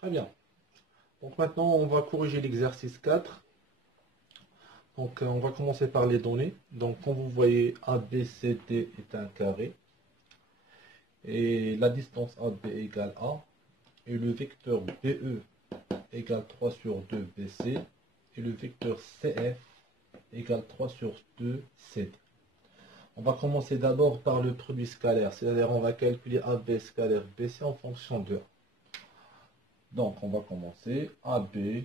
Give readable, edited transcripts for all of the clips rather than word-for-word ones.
Très bien. Donc maintenant, on va corriger l'exercice 4. Donc on va commencer par les données. Donc comme vous voyez, ABCD est un carré. Et la distance AB égale A. Et le vecteur BE égale 3 sur 2 BC. Et le vecteur CF égale 3 sur 2 CD. On va commencer d'abord par le produit scalaire. C'est-à-dire on va calculer AB scalaire BC en fonction de A. Donc on va commencer AB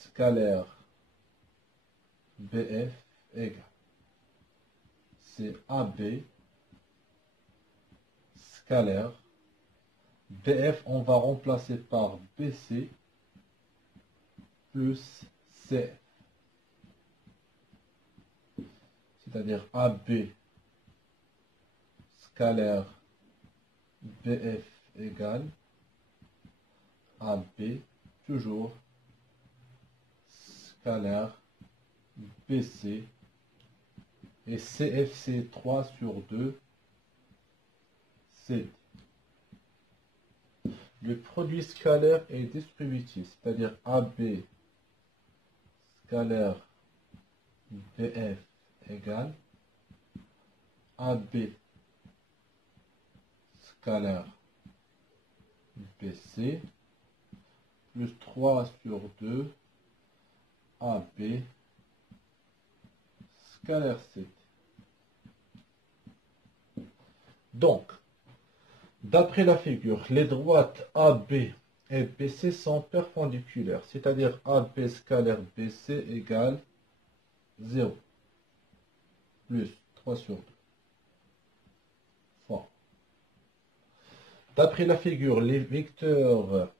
scalaire BF égale. C'est AB scalaire. BF, on va remplacer par BC plus CF. C'est-à-dire AB scalaire BF égale AB toujours scalaire BC et CF c'est 3 sur 2 CD. Le produit scalaire est distributif, c'est-à-dire AB scalaire BF égale AB scalaire BC plus 3 sur 2 AB scalaire CD. Donc, d'après la figure, les droites AB et BC sont perpendiculaires, c'est-à-dire AB scalaire BC égale 0 plus 3 sur 2 fois. D'après la figure, les vecteurs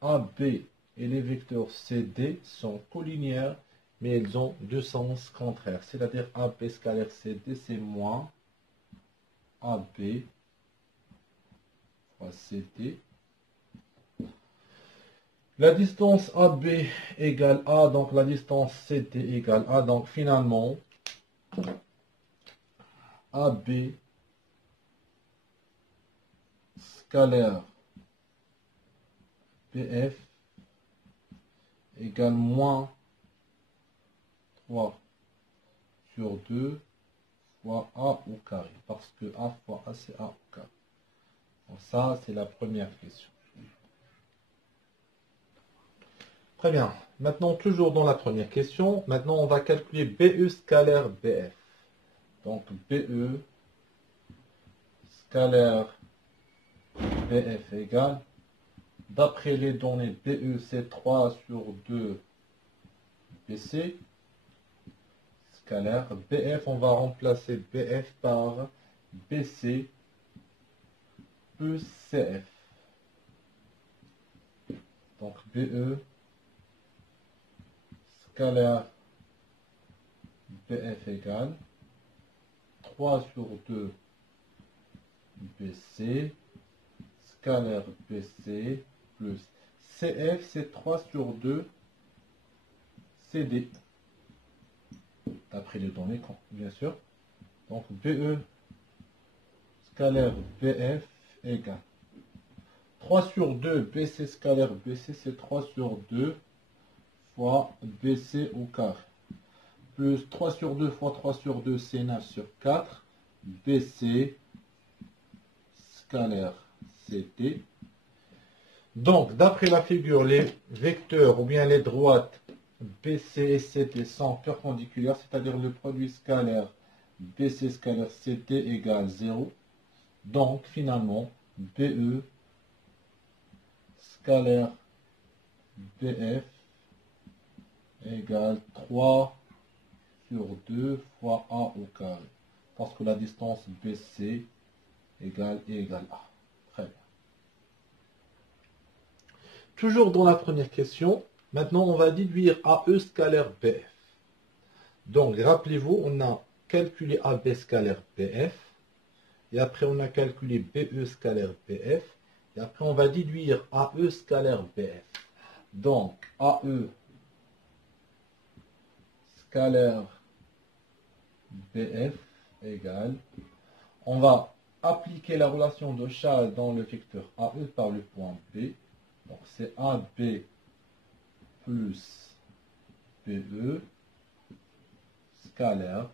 AB et les vecteurs CD sont collinéaires, mais ils ont deux sens contraires, c'est-à-dire AB scalaire CD c'est moins AB fois CD. La distance AB égale A, donc la distance CD égale A. Donc finalement, AB scalaire BF égale moins 3 sur 2 fois A au carré. Parce que A fois A, c'est A au carré. Donc ça, c'est la première question. Très bien. Maintenant, toujours dans la première question, maintenant on va calculer BE scalaire BF. Donc BE scalaire BF égale, d'après les données BE c'est 3 sur 2 BC, scalaire BF, on va remplacer BF par BC plus CF. Donc BE scalaire BF égale 3 sur 2 BC scalaire BC plus CF c'est 3 sur 2 CD. D'après les données, bien sûr. Donc BE scalaire BF égale 3 sur 2 BC scalaire BC c'est 3 sur 2 fois BC au carré. Plus 3 sur 2 fois 3 sur 2 c'est 9 sur 4. BC scalaire CD. Donc, d'après la figure, les vecteurs ou bien les droites BC et CD sont perpendiculaires, c'est-à-dire le produit scalaire BC scalaire CD égale 0. Donc, finalement, BE scalaire BF égale 3 sur 2 fois A au carré. Parce que la distance BC égale E égale A. Très bien. Toujours dans la première question, maintenant on va déduire AE scalaire BF. Donc, rappelez-vous, on a calculé AB scalaire BF. Et après, on a calculé BE scalaire BF. Et après, on va déduire AE scalaire BF. Donc, AE scalaire BF égale, on va appliquer la relation de Charles dans le vecteur AE par le point B. Donc c'est AB plus BE scalaire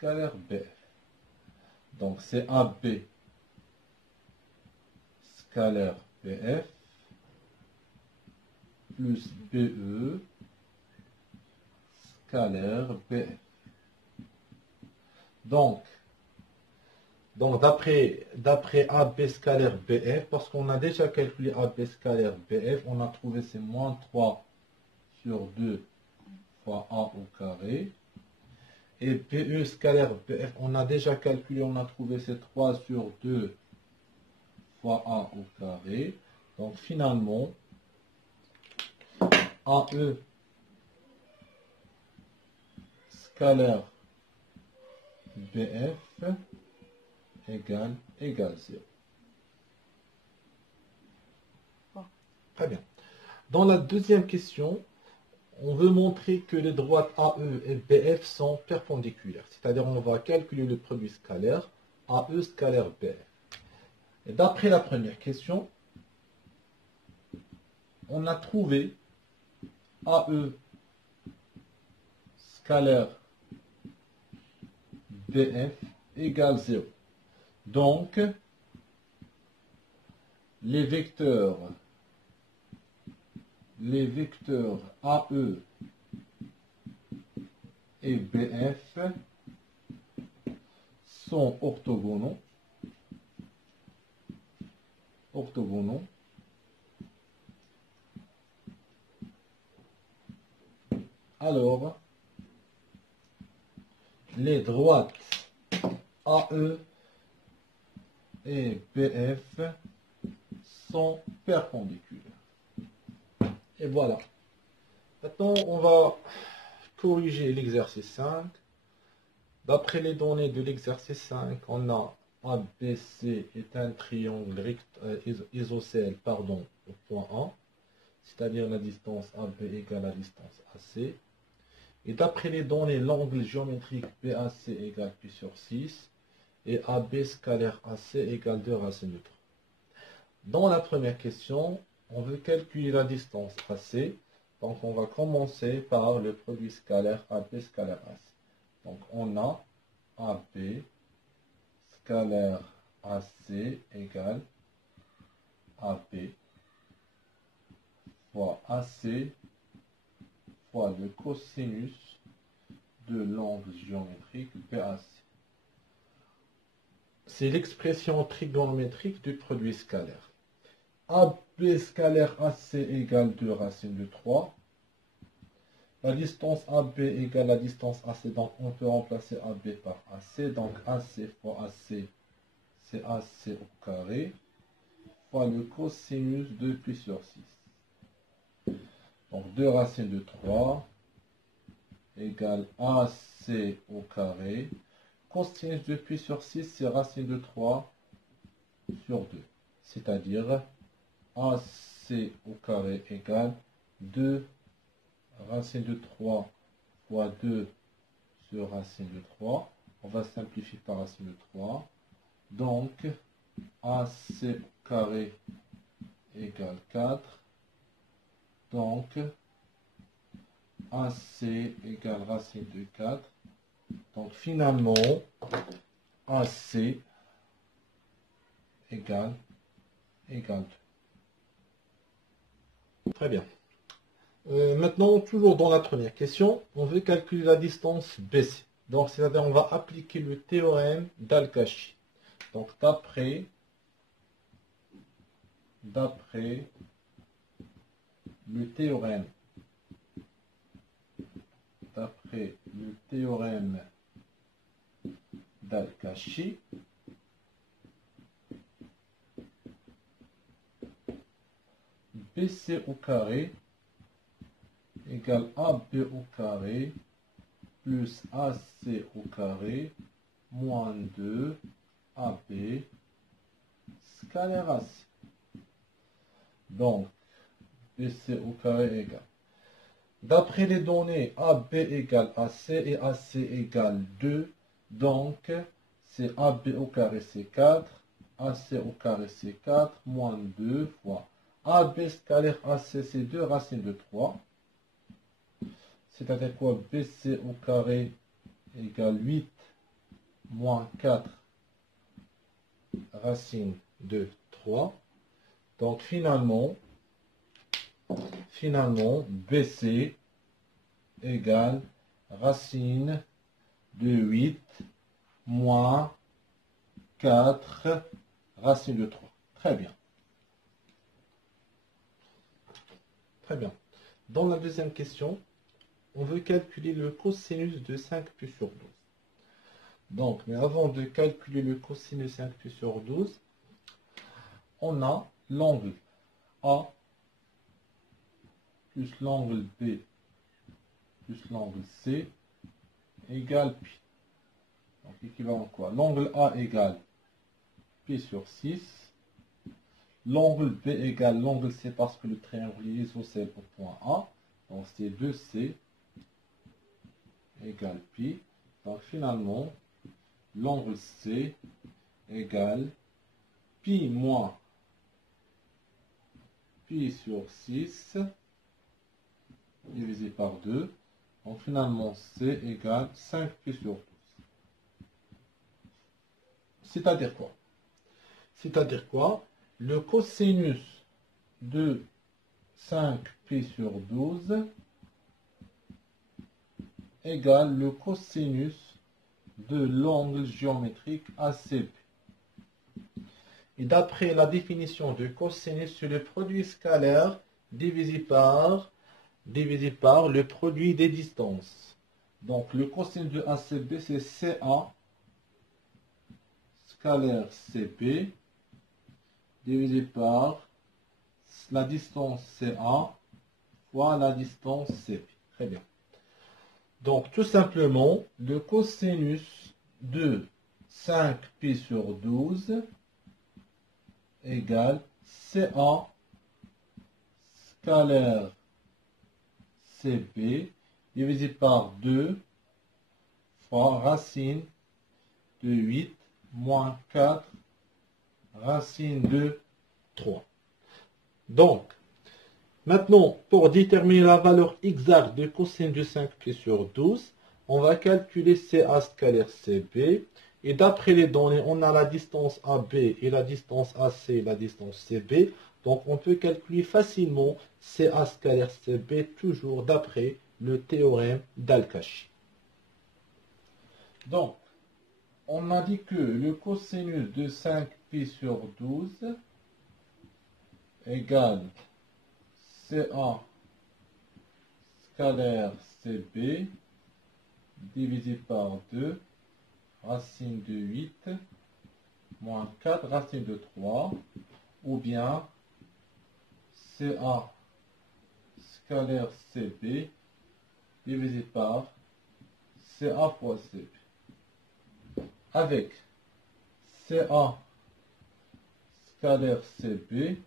BF. Donc c'est AB scalaire BF plus BE scalaire BF. Donc d'après AB scalaire BF, parce qu'on a déjà calculé AB scalaire BF, on a trouvé c'est moins 3 sur 2 fois A au carré. Et BE scalaire BF, on a déjà calculé, on a trouvé c'est 3 sur 2 fois A au carré. Donc finalement, AE scalaire BF égale 0. Très bien. Dans la deuxième question, on veut montrer que les droites AE et BF sont perpendiculaires. C'est-à-dire on va calculer le produit scalaire AE scalaire BF. Et d'après la première question, on a trouvé AE scalaire BF égale 0. Donc, les vecteurs AE et BF sont orthogonaux. Alors, les droites AE et BF sont perpendiculaires. Et voilà. Maintenant, on va corriger l'exercice 5. D'après les données de l'exercice 5, on a ABC est un triangle isocèle au point A, c'est-à-dire la distance AB égale la distance AC. Et d'après les données, l'angle géométrique BAC égale pi sur 6 et AB scalaire AC égale 2 racine de 3. Dans la première question, on veut calculer la distance AC. Donc on va commencer par le produit scalaire AB scalaire AC. Donc on a AB scalaire AC égale AB fois AC fois le cosinus de l'angle géométrique BAC. C'est l'expression trigonométrique du produit scalaire. AB scalaire AC égale 2 racine de 3. La distance AB égale la distance AC, donc on peut remplacer AB par AC. Donc AC fois AC, c'est AC au carré, fois le cosinus de pi sur 6. Donc 2 racines de 3 égale AC au carré. Cosinus de pi sur 6, c'est racine de 3 sur 2. C'est-à-dire AC au carré égale 2 racine de 3 fois 2 sur racine de 3. On va simplifier par racine de 3. Donc, AC au carré égale 4. Donc, AC égale racine de 4. Donc, finalement, AC égale 2. Très bien. Maintenant, toujours dans la première question, on veut calculer la distance BC. Donc, c'est-à-dire on va appliquer le théorème d'Al-Kashi. Donc, d'après le théorème d'Al-Kashi, BC au carré égale AB au carré plus AC au carré moins 2 AB scalaire AC. Donc, BC au carré égale. D'après les données, AB égale AC et AC égale 2. Donc, c'est AB au carré c'est 4, AC au carré c'est 4, moins 2 fois AB scalaire AC c'est 2 racine de 3. C'est-à-dire quoi? BC au carré égale 8 moins 4 racine de 3. Donc finalement, BC égale racine de 8 moins 4 racine de 3. Très bien. Très bien. Dans la deuxième question, on veut calculer le cosinus de 5π sur 12. Donc, mais avant de calculer le cosinus 5π sur 12, on a l'angle A plus l'angle B plus l'angle C égale π. Donc, équivalent quoi? L'angle A égale π sur 6. L'angle B égale l'angle C parce que le triangle est isocèle au point A. Donc, c'est 2C égale π. Donc, finalement, l'angle C égale π moins π sur 6 divisé par 2. Donc finalement C égale 5π sur 12. C'est-à-dire quoi? C'est-à-dire quoi? Le cosinus de 5π sur 12 égale le cosinus de l'angle géométrique ACB. Et d'après la définition de cosinus, c'est le produit scalaire divisé par le produit des distances. Donc le cosinus de ACB c'est CA scalaire CB divisé par la distance CA fois la distance CB. Très bien. Donc tout simplement, le cosinus de 5π sur 12 égale CA scalaire CB divisé par 2 fois racine de 8 moins 4 racine de 3. Donc, maintenant, pour déterminer la valeur exacte de cosinus de 5π sur 12, on va calculer CA scalaire CB. Et d'après les données, on a la distance AB et la distance AC et la distance CB. Donc, on peut calculer facilement CA scalaire CB toujours d'après le théorème d'Al-Kashi. Donc, on a dit que le cosinus de 5π sur 12 égale CA scalaire CB divisé par 2 racine de 8 moins 4 racine de 3 ou bien CA scalaire CB divisé par CA fois CB. Avec CA scalaire CB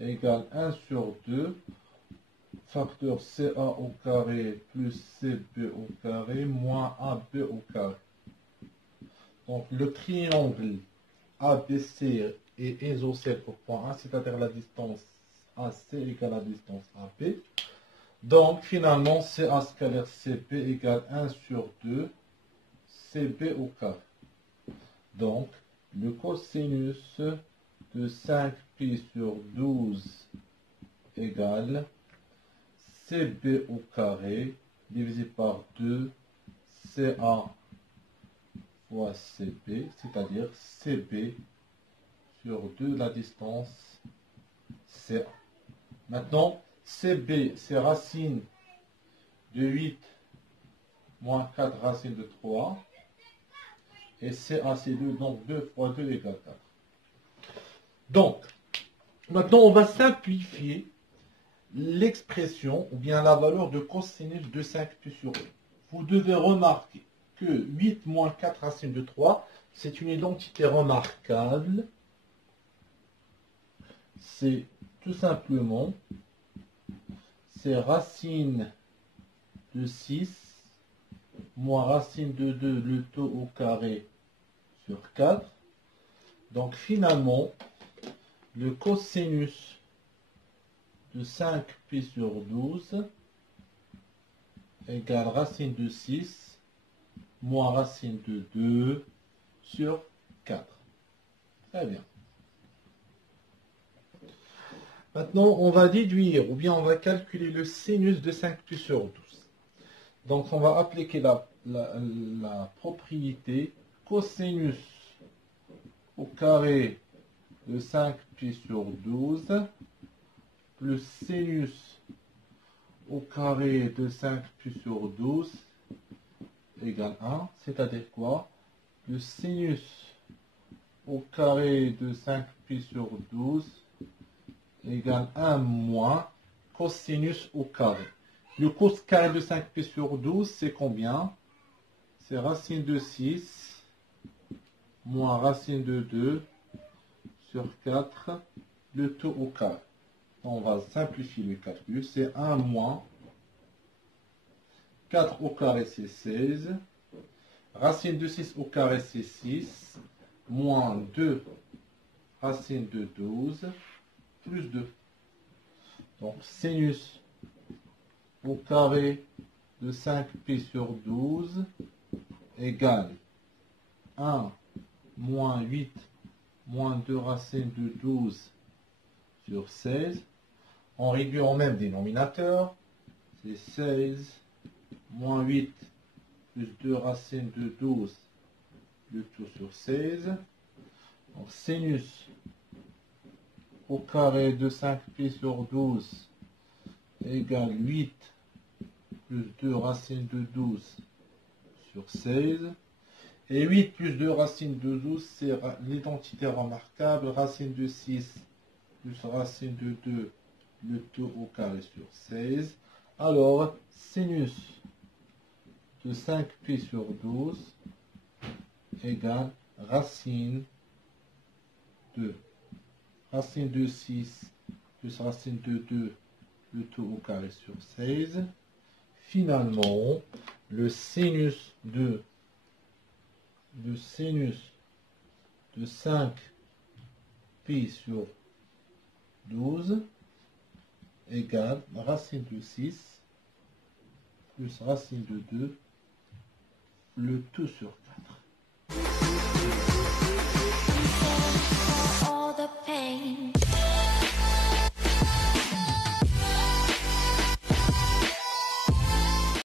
égale 1 sur 2 facteur CA au carré plus CB au carré moins AB au carré. Donc le triangle ABC est isocèle au point A, c'est-à-dire la distance AC égale la distance AB. Donc finalement CA scalaire CB égale 1 sur 2 CB au carré. Donc le cosinus de 5π sur 12 égale CB au carré divisé par 2 CA fois CB, c'est-à-dire CB sur 2 la distance CA. Maintenant, CB, c'est racine de 8 moins 4 racine de 3. Et CA, c'est 2, donc 2 fois 2 égale 4. Donc, maintenant, on va simplifier l'expression, ou bien la valeur de cosinus de 5π sur 2. Vous devez remarquer que 8 moins 4 racine de 3, c'est une identité remarquable. C'est tout simplement, c'est racine de 6 moins racine de 2, le taux au carré sur 4. Donc finalement, le cosinus de 5π sur 12 égale racine de 6 moins racine de 2 sur 4. Très bien. Maintenant, on va déduire, ou bien on va calculer le sinus de 5π sur 12. Donc, on va appliquer la propriété cosinus au carré de 5π sur 12 plus sinus au carré de 5π sur 12 égale 1, c'est-à-dire quoi? Le sinus au carré de 5π sur 12 égale 1 moins cosinus au carré. Le cos carré de 5π sur 12, c'est combien? C'est racine de 6 moins racine de 2 sur 4, le tout au carré. On va simplifier le calcul. C'est 1 moins 4 au carré, c'est 16. Racine de 6 au carré, c'est 6. Moins 2 racine de 12 plus 2. Donc, sinus au carré de 5π sur 12 égale 1 moins 8 moins 2 racine de 12 sur 16. On réduit en même dénominateur. C'est 16 moins 8 plus 2 racine de 12, le tout sur 16. Donc, sinus au carré de 5π sur 12 égale 8 plus 2 racine de 12 sur 16. Et 8 plus 2 racine de 12, c'est l'identité remarquable, racine de 6 plus racine de 2, le tout au carré sur 16. Alors, sinus de 5π sur 12 égale racine de 6 plus racine de 2, le tout au carré sur 16. Finalement, le sinus de 5π sur 12 égale racine de 6 plus racine de 2, le tout sur 4. All the pain